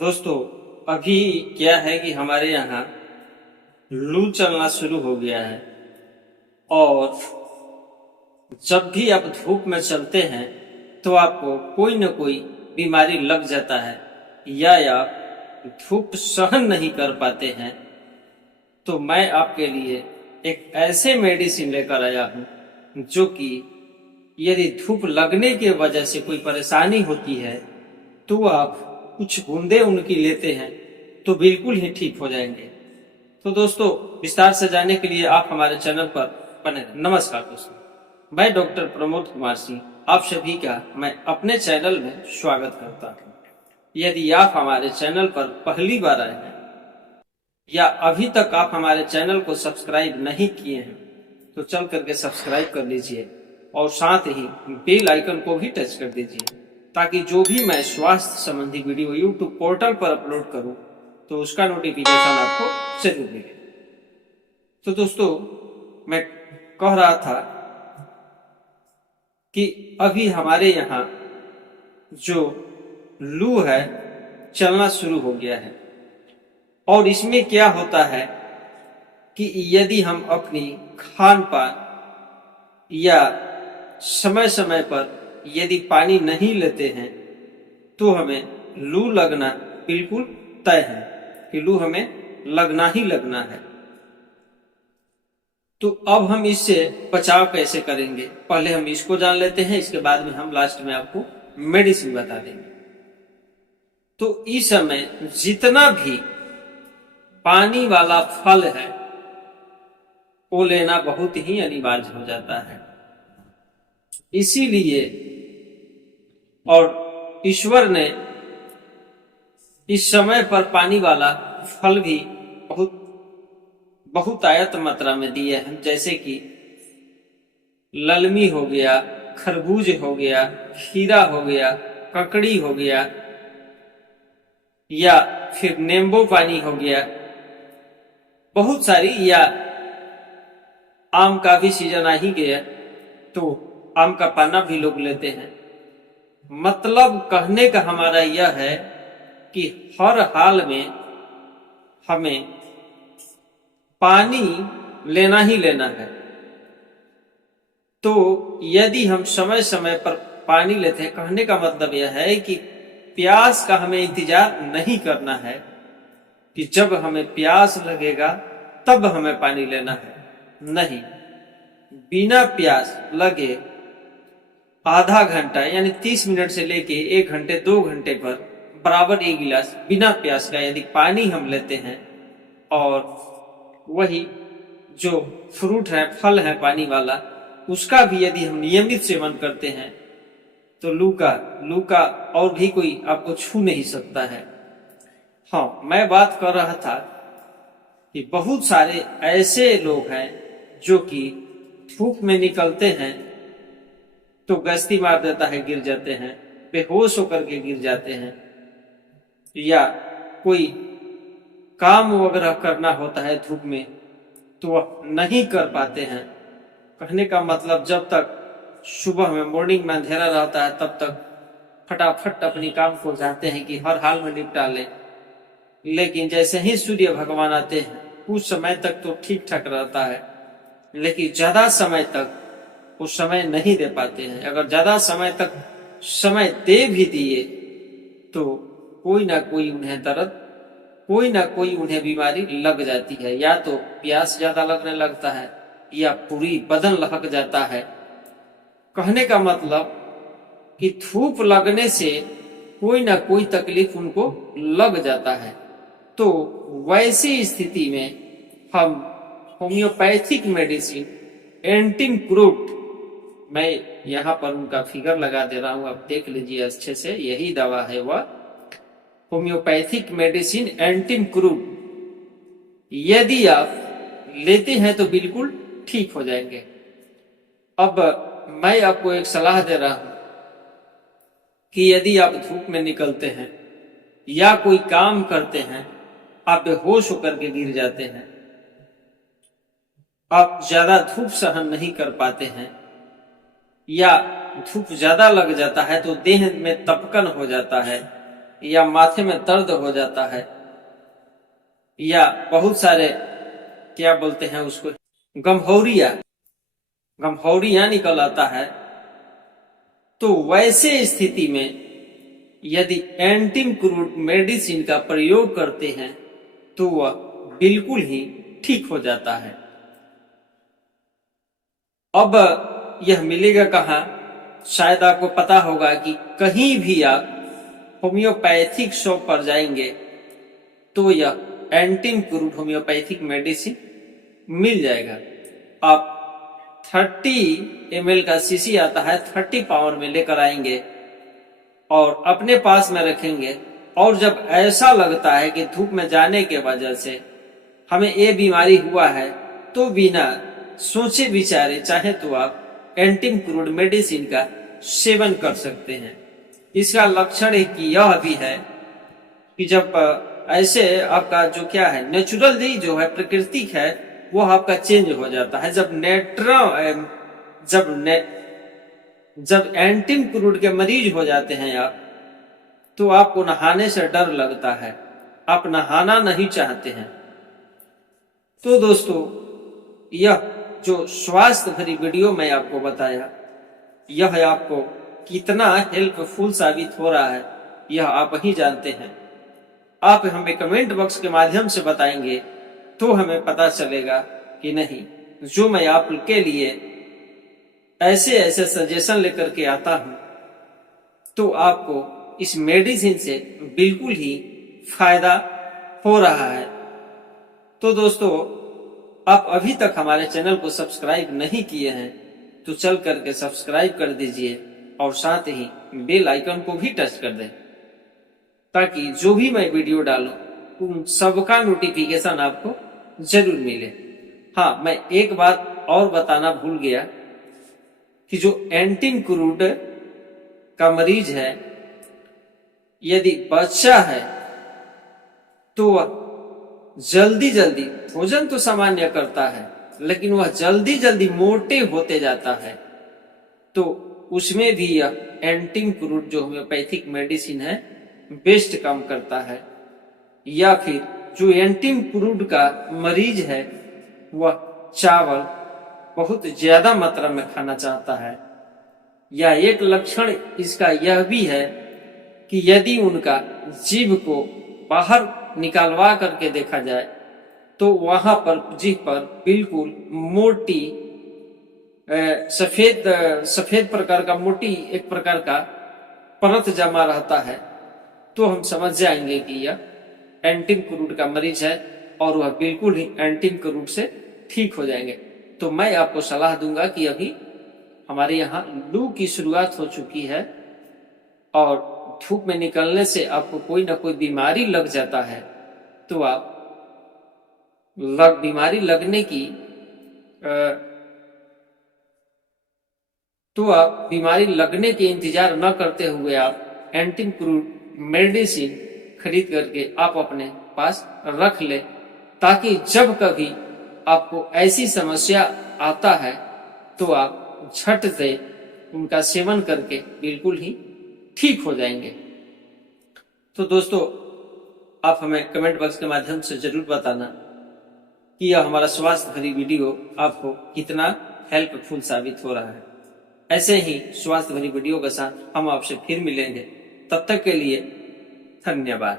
दोस्तों, अभी क्या है कि हमारे यहाँ लू चलना शुरू हो गया है। और जब भी आप धूप में चलते हैं तो आपको कोई न कोई बीमारी लग जाता है, या आप धूप सहन नहीं कर पाते हैं। तो मैं आपके लिए एक ऐसे मेडिसिन लेकर आया हूँ जो कि यदि धूप लगने की वजह से कोई परेशानी होती है तो आप कुछ बूंदे उनकी लेते हैं तो बिल्कुल ही ठीक हो जाएंगे। तो दोस्तों, विस्तार से जानने के लिए आप हमारे चैनल पर बने रहें। नमस्कार दोस्तों, मैं डॉक्टर प्रमोद कुमार सिंह आप सभी का मैं अपने चैनल में स्वागत करता हूँ। यदि आप हमारे चैनल पर पहली बार आए हैं या अभी तक आप हमारे चैनल को सब्सक्राइब नहीं किए हैं तो चल करके सब्सक्राइब कर लीजिए और साथ ही बेल आइकन को भी टच कर दीजिए, ताकि जो भी मैं स्वास्थ्य संबंधी वीडियो यूट्यूब पोर्टल पर अपलोड करूं तो उसका नोटिफिकेशन आपको जरूर मिले। तो दोस्तों, मैं कह रहा था कि अभी हमारे यहाँ जो लू है चलना शुरू हो गया है। और इसमें क्या होता है कि यदि हम अपनी खान पान या समय समय पर यदि पानी नहीं लेते हैं तो हमें लू लगना बिल्कुल तय है कि लू हमें लगना ही लगना है। तो अब हम इससे बचाव कैसे करेंगे, पहले हम इसको जान लेते हैं, इसके बाद में हम लास्ट में आपको मेडिसिन बता देंगे। तो इस समय जितना भी पानी वाला फल है वो लेना बहुत ही अनिवार्य हो जाता है। इसीलिए और ईश्वर ने इस समय पर पानी वाला फल भी बहुत बहुतायत मात्रा में दिए हैं, जैसे कि ललमी हो गया, खरबूज हो गया, खीरा हो गया, ककड़ी हो गया, या फिर नींबू पानी हो गया, बहुत सारी, या आम का भी सीजन आ ही गया तो आम का पाना भी लोग लेते हैं। मतलब कहने का हमारा यह है कि हर हाल में हमें पानी लेना ही लेना है। तो यदि हम समय समय पर पानी लेते हैं, कहने का मतलब यह है कि प्यास का हमें इंतजार नहीं करना है कि जब हमें प्यास लगेगा तब हमें पानी लेना है। नहीं, बिना प्यास लगे आधा घंटा यानी 30 मिनट से लेके 1 घंटे 2 घंटे पर बराबर एक गिलास बिना प्यास का यदि पानी हम लेते हैं, और वही जो फ्रूट है, फल है पानी वाला, उसका भी यदि हम नियमित सेवन करते हैं तो लू का और भी कोई आपको छू नहीं सकता है। हाँ, मैं बात कर रहा था कि बहुत सारे ऐसे लोग हैं जो कि धूप में निकलते हैं तो गश्ती मार देता है, गिर जाते हैं, बेहोश होकर के गिर जाते हैं, या कोई काम वगैरह करना होता है धूप में तो वह नहीं कर पाते हैं। कहने का मतलब जब तक सुबह में मॉर्निंग में अंधेरा रहता है तब तक फटाफट अपनी काम को चाहते हैं कि हर हाल में निपटा लें, लेकिन जैसे ही सूर्य भगवान आते हैं कुछ समय तक तो ठीक ठाक रहता है, लेकिन ज्यादा समय तक वो समय नहीं दे पाते हैं। अगर ज्यादा समय तक समय दे भी दिए तो कोई ना कोई उन्हें दर्द, कोई ना कोई उन्हें बीमारी लग जाती है। या तो प्यास ज्यादा लगने लगता है या पूरी बदन लहक जाता है। कहने का मतलब कि धूप लगने से कोई ना कोई तकलीफ उनको लग जाता है। तो वैसी स्थिति में हम होम्योपैथिक मेडिसिन एंटीक्रूट, मैं यहाँ पर उनका फिगर लगा दे रहा हूँ, आप देख लीजिए अच्छे से, यही दवा है वह होम्योपैथिक मेडिसिन एंटीक्रूट। यदि आप लेते हैं तो बिल्कुल ठीक हो जाएंगे। अब मैं आपको एक सलाह दे रहा हूं कि यदि आप धूप में निकलते हैं या कोई काम करते हैं, आप बेहोश होकर के गिर जाते हैं, आप ज्यादा धूप सहन नहीं कर पाते हैं, या धूप ज्यादा लग जाता है तो देह में तपकन हो जाता है, या माथे में दर्द हो जाता है या बहुत सारे क्या बोलते हैं उसको गम्हौरिया गम्हौरिया निकल आता है, तो वैसे स्थिति में यदि एंटी क्रूड मेडिसिन का प्रयोग करते हैं तो वह बिल्कुल ही ठीक हो जाता है। अब यह मिलेगा कहाँ? शायद आपको पता होगा कि कहीं भी आप होम्योपैथिक शॉप पर जाएंगे तो यह एंटी क्रूड होम्योपैथिक मेडिसिन मिल जाएगा। आप 30 ml का शीशी आता है, 30 पावर में लेकर आएंगे और अपने पास में रखेंगे। और जब ऐसा लगता है कि धूप में जाने के वजह से हमें ये बीमारी हुआ है, तो बिना सोचे विचारे चाहे तो आप एंटी क्रूड मेडिसिन का सेवन कर सकते हैं। इसका लक्षण एक यह भी है कि जब ऐसे आपका जो क्या है नेचुरली जो है प्राकृतिक है वो आपका चेंज हो जाता है। जब एंटी क्रूड के मरीज हो जाते हैं आप, तो आपको नहाने से डर लगता है, आप नहाना नहीं चाहते हैं। तो दोस्तों, यह जो स्वास्थ्य भरी वीडियो मैं आपको बताया, यह आपको कितना हेल्पफुल साबित हो रहा है यह आप ही जानते हैं। आप हमें कमेंट बॉक्स के माध्यम से बताएंगे तो हमें पता चलेगा कि नहीं, जो मैं आपके लिए ऐसे ऐसे सजेशन लेकर के आता हूं तो आपको इस मेडिसिन से बिल्कुल ही फायदा हो रहा है। तो दोस्तों, आप अभी तक हमारे चैनल को सब्सक्राइब नहीं किए हैं तो चल करके सब्सक्राइब कर दीजिए और साथ ही बेल आइकन को भी टच कर दें, ताकि जो भी मैं वीडियो डालूं उन सबका नोटिफिकेशन आपको जरूर मिले। हाँ, मैं एक बात और बताना भूल गया कि जो एंटी क्रूड का मरीज है, यदि बच्चा है तो वह जल्दी जल्दी भोजन तो सामान्य करता है, लेकिन वह जल्दी जल्दी मोटे होते जाता है। तो उसमें भी यह एंटी क्रूड जो होम्योपैथिक मेडिसिन है बेस्ट काम करता है। या फिर जो एंटी क्रूड का मरीज है वह चावल बहुत ज्यादा मात्रा में खाना चाहता है, या एक लक्षण इसका यह भी है कि यदि उनका जीभ को बाहर निकालवा करके देखा जाए तो वहां पर जीभ पर बिल्कुल मोटी सफेद प्रकार का मोटी एक प्रकार का परत जमा रहता है, तो हम समझ जाएंगे कि यह एंटी क्रूड का मरीज है और वह बिल्कुल ही एंटी क्रूड से ठीक हो जाएंगे। तो मैं आपको सलाह दूंगा कि अभी हमारे यहाँ लू की शुरुआत हो चुकी है और धूप में निकलने से आपको कोई ना कोई बीमारी लग जाता है, तो आप बीमारी लगने की के इंतजार न करते हुए आप एंटी क्रूड मेडिसिन खरीद करके आप अपने पास रख ले, ताकि जब कभी आपको ऐसी समस्या आता है तो आप झट से उनका सेवन करके बिल्कुल ही ठीक हो जाएंगे। तो दोस्तों, आप हमें कमेंट बॉक्स के माध्यम से जरूर बताना कि यह हमारा स्वास्थ्य भरी वीडियो आपको कितना हेल्पफुल साबित हो रहा है। ऐसे ही स्वास्थ्य भरी वीडियो के साथ हम आपसे फिर मिलेंगे। तब तक के लिए धन्यवाद।